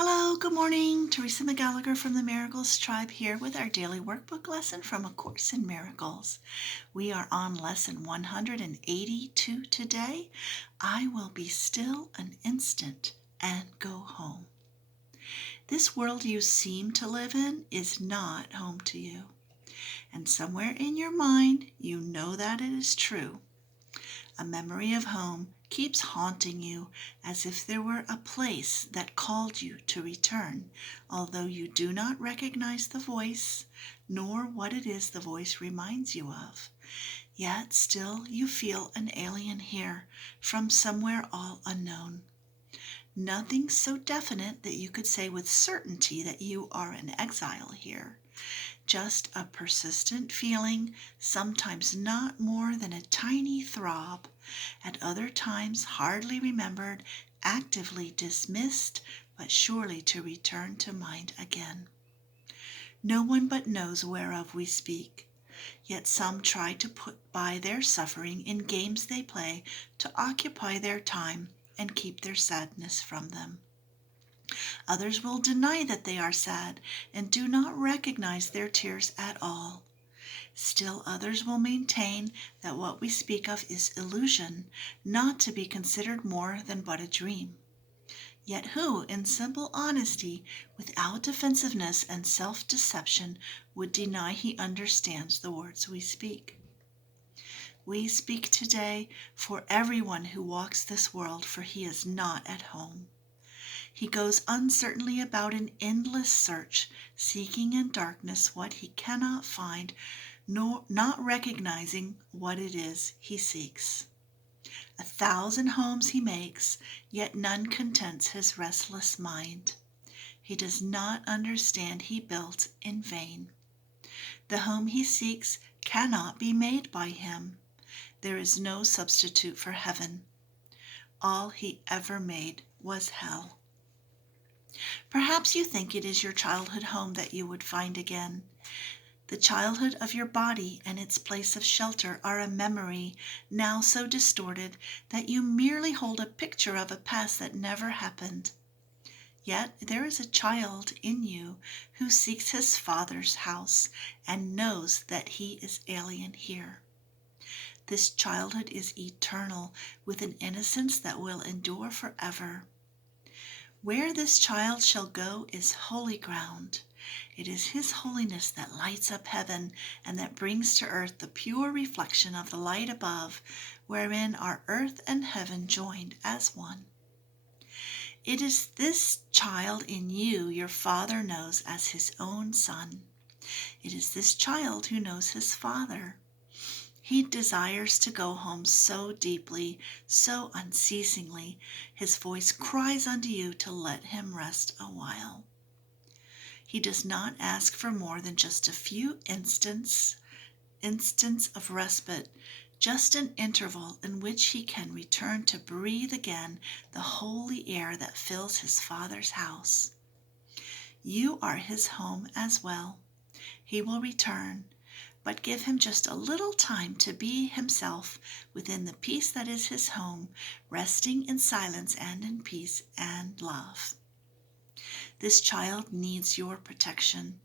Hello, good morning. Teresa McGallicher from the Miracles Tribe here with our daily workbook lesson from A Course in Miracles. We are on lesson 182 today. I will be still an instant and go home. This world you seem to live in is not home to you. And somewhere in your mind, you know that it is true. A memory of home keeps haunting you as if there were a place that called you to return, although you do not recognize the voice, nor what it is the voice reminds you of. Yet still you feel an alien here from somewhere all unknown. Nothing so definite that you could say with certainty that you are an exile here. Just a persistent feeling, sometimes not more than a tiny throb, at other times hardly remembered, actively dismissed, but surely to return to mind again. No one but knows whereof we speak. Yet some try to put by their suffering in games they play to occupy their time and keep their sadness from them. Others will deny that they are sad and do not recognize their tears at all. Still others will maintain that what we speak of is illusion, not to be considered more than but a dream. Yet who, in simple honesty, without defensiveness and self-deception, would deny he understands the words we speak? We speak today for everyone who walks this world, for he is not at home. He goes uncertainly about in endless search, seeking in darkness what he cannot find, nor not recognizing what it is he seeks. 1,000 homes he makes, yet none contents his restless mind. He does not understand he built in vain. The home he seeks cannot be made by him. There is no substitute for heaven. All he ever made was hell. Perhaps you think it is your childhood home that you would find again. The childhood of your body and its place of shelter are a memory now so distorted that you merely hold a picture of a past that never happened. Yet there is a child in you who seeks his father's house and knows that he is alien here. This childhood is eternal, with an innocence that will endure forever. Where this child shall go is holy ground. It is his holiness that lights up heaven and that brings to earth the pure reflection of the light above, wherein are earth and heaven joined as one. It is this child in you your Father knows as his own son. It is this child who knows his Father. He desires to go home so deeply, so unceasingly, his voice cries unto you to let him rest a while. He does not ask for more than just a few instants of respite, just an interval in which he can return to breathe again the holy air that fills his Father's house. You are his home as well. He will return, but give him just a little time to be himself within the peace that is his home, resting in silence and in peace and love. This child needs your protection.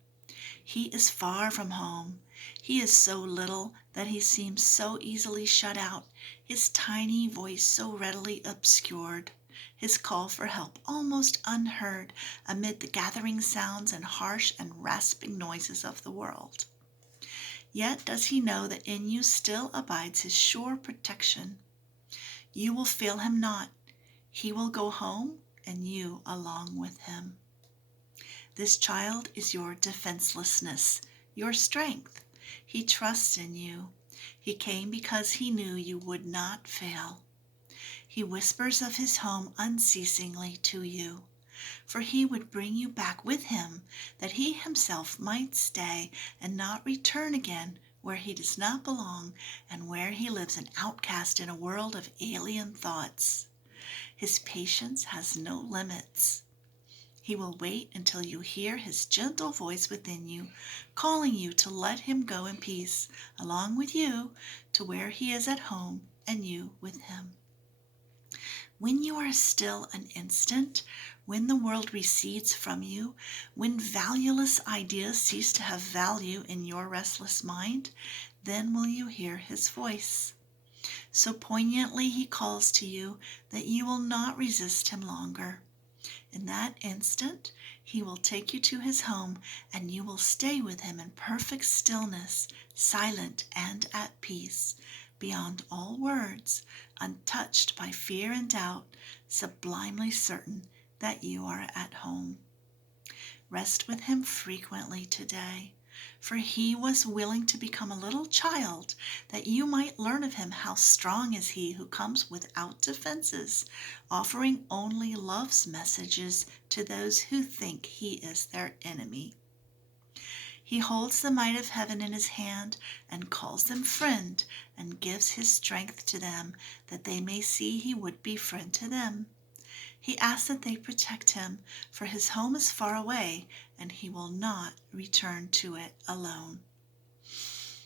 He is far from home. He is so little that he seems so easily shut out, his tiny voice so readily obscured, his call for help almost unheard amid the gathering sounds and harsh and rasping noises of the world. Yet does he know that in you still abides his sure protection. You will fail him not. He will go home, and you along with him. This child is your defenselessness, your strength. He trusts in you. He came because he knew you would not fail. He whispers of his home unceasingly to you, for he would bring you back with him, that he himself might stay and not return again where he does not belong and where he lives an outcast in a world of alien thoughts. His patience has no limits. He will wait until you hear his gentle voice within you, calling you to let him go in peace, along with you, to where he is at home and you with him. When you are still an instant, When the world recedes from you, when valueless ideas cease to have value in your restless mind, then will you hear his voice. So poignantly he calls to you that you will not resist him longer. In that instant, he will take you to his home, and you will stay with him in perfect stillness, silent and at peace, beyond all words, untouched by fear and doubt, sublimely certain that you are at home. Rest with him frequently today, for he was willing to become a little child, that you might learn of him how strong is he who comes without defenses, offering only love's messages to those who think he is their enemy. He holds the might of heaven in his hand and calls them friend, and gives his strength to them, that they may see he would be friend to them. He asks that they protect him, for his home is far away, and he will not return to it alone.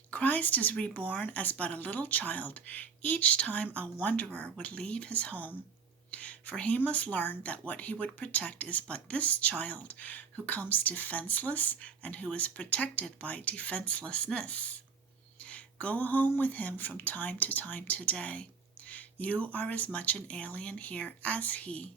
Christ is reborn as but a little child each time a wanderer would leave his home, for he must learn that what he would protect is but this child who comes defenseless and who is protected by defenselessness. Go home with him from time to time today. You are as much an alien here as he.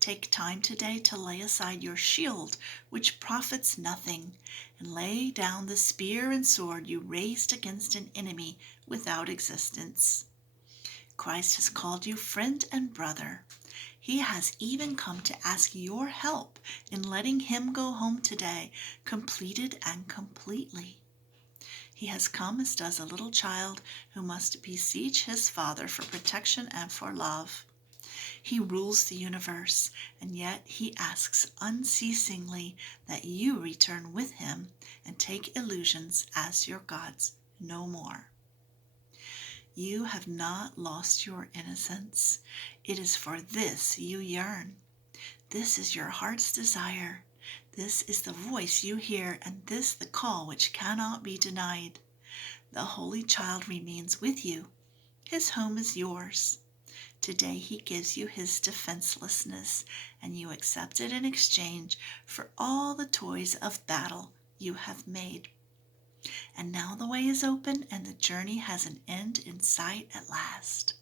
Take time today to lay aside your shield, which profits nothing, and lay down the spear and sword you raised against an enemy without existence. Christ has called you friend and brother. He has even come to ask your help in letting him go home today, completed and completely. He has come as does a little child who must beseech his Father for protection and for love. He rules the universe, and yet he asks unceasingly that you return with him and take illusions as your gods no more. You have not lost your innocence. It is for this you yearn. This is your heart's desire. This is the voice you hear, and this the call which cannot be denied. The Holy Child remains with you. His home is yours. Today he gives you his defenselessness, and you accept it in exchange for all the toys of battle you have made. And now the way is open, and the journey has an end in sight at last.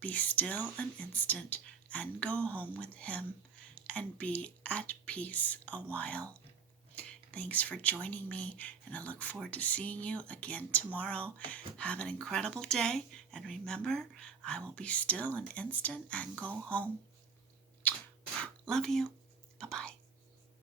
Be still an instant, and go home with him, and be at peace a while. Thanks for joining me, and I look forward to seeing you again tomorrow. Have an incredible day, and remember, I will be still an instant and go home. Love you. Bye-bye.